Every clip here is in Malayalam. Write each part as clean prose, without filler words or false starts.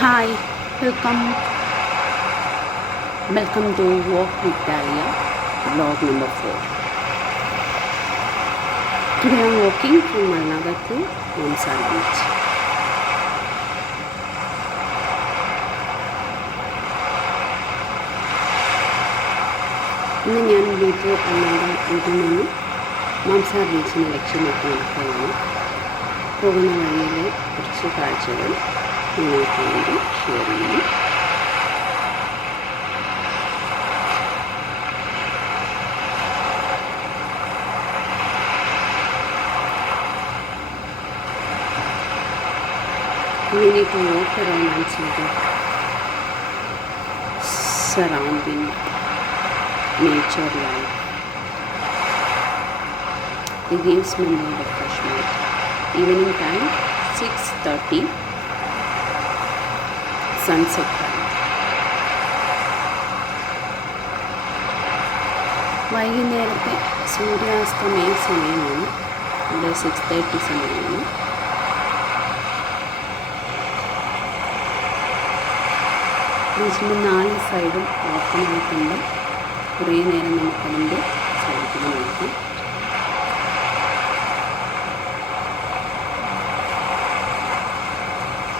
Hi, welcome. Welcome to Walk with Dahlia, vlog number 4. Today I'm walking from Malnagar to Mamzar Beach. ഇന്ന് ഞാൻ വീട്ടിൽ നിന്ന് മാംസാർ ബീച്ചിനെ ലക്ഷ്യമാക്കി നടക്കുകയാണ്. പോകുന്ന വഴിയിലെ കുറച്ച് കാഴ്ചകൾ നിങ്ങൾക്ക് വേണ്ടി ഷെയർ ചെയ്യുന്നു. We need to walk around and see the surrounding nature life. It gives me more refreshment. Evening time, 6:30, sunset time. വൈകുന്നേരത്തെ സൂര്യാസ്തമയ സമയമാണ്. ഇവിടെ 6:30 സമയമാണ്. ബീച്ചിൻ്റെ 4 സൈഡും ഓപ്പണായിട്ടുണ്ട്. കുറേ നേരം നമുക്കതിൻ്റെ സൈഡിൽ നോക്കാം.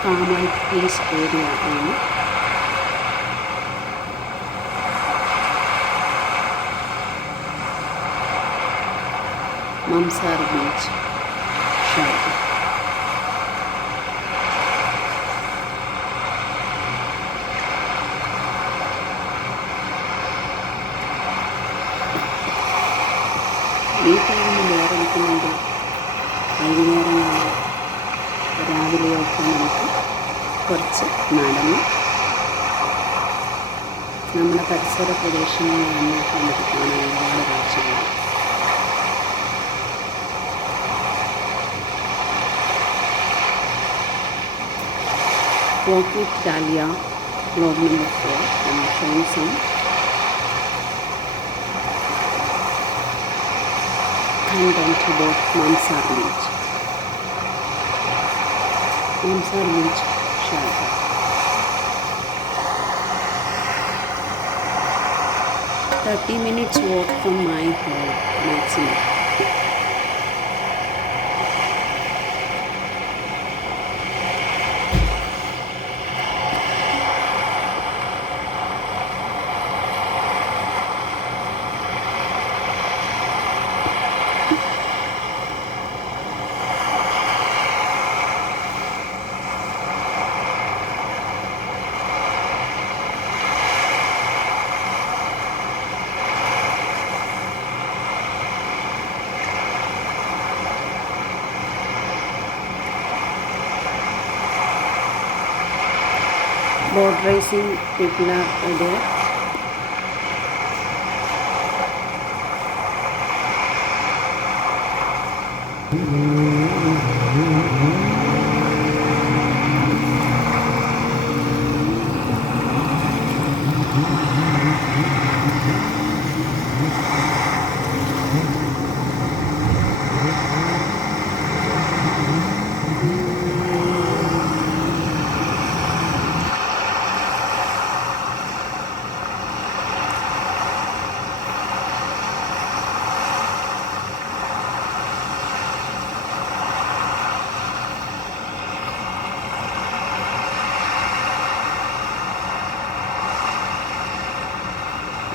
calm and peace area ആണ്. Mamzar Beach Sharjah. വീട്ടിൽ നിന്ന് വേറെ നിൽക്കുന്നുണ്ട്. വൈകുന്നേരങ്ങളിൽ രാവിലെയൊക്കെ നമുക്ക് കുറച്ച് നടന്ന് നമ്മുടെ പരിസര പ്രദേശങ്ങളിൽ വന്ന് നമുക്ക് കാണാൻ ഒരുപാട് കാഴ്ചകൾ. Walk with Dahlia, vlog number 4. I'm showing some content about Mamzar Beach. Mamzar Beach Sharjah. 30 minutes walk from my home maximum. Boat racing people are there.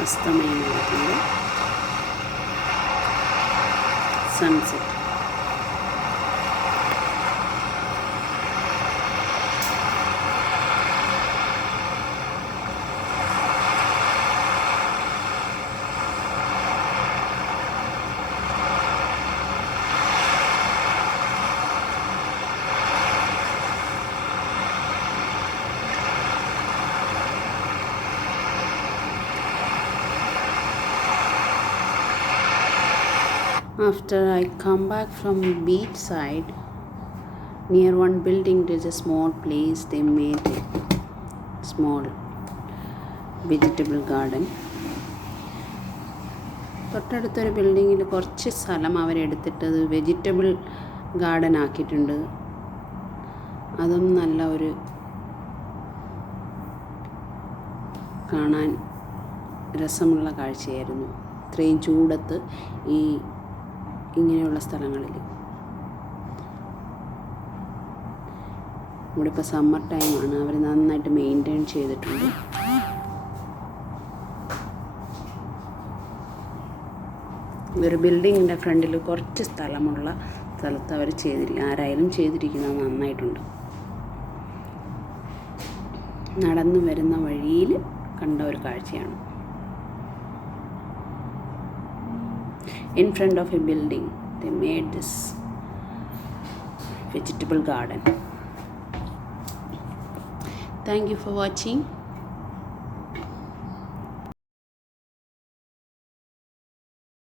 അസ്തമയമാകുമ്പോൾ sunset. After I come back from beach side, near one building there's a small place. They made a small vegetable garden. തൊട്ടടുത്തൊരു ബിൽഡിങ്ങിൽ കുറച്ച് സ്ഥലം അവരെടുത്തിട്ട് അത് വെജിറ്റബിൾ ഗാർഡൻ ആക്കിയിട്ടുണ്ട്. അതും നല്ല ഒരു കാണാൻ രസമുള്ള കാഴ്ചയായിരുന്നു. ഇത്രയും ചൂടത്ത് ഇങ്ങനെയുള്ള സ്ഥലങ്ങളിൽ. ഇവിടെ ഇപ്പോൾ സമ്മർ ടൈമാണ്. അവർ നന്നായിട്ട് മെയിൻറ്റെയിൻ ചെയ്തിട്ടുണ്ട്. ഒരു ബിൽഡിങ്ങിൻ്റെ ഫ്രണ്ടിൽ കുറച്ച് സ്ഥലമുള്ള സ്ഥലത്ത് അവർ ആരായാലും ചെയ്തിരിക്കുന്നത് നന്നായിട്ടുണ്ട്. നടന്നു വരുന്ന വഴിയിൽ കണ്ട ഒരു കാഴ്ചയാണ്. In front of a building, they made this vegetable garden. Thank you for watching.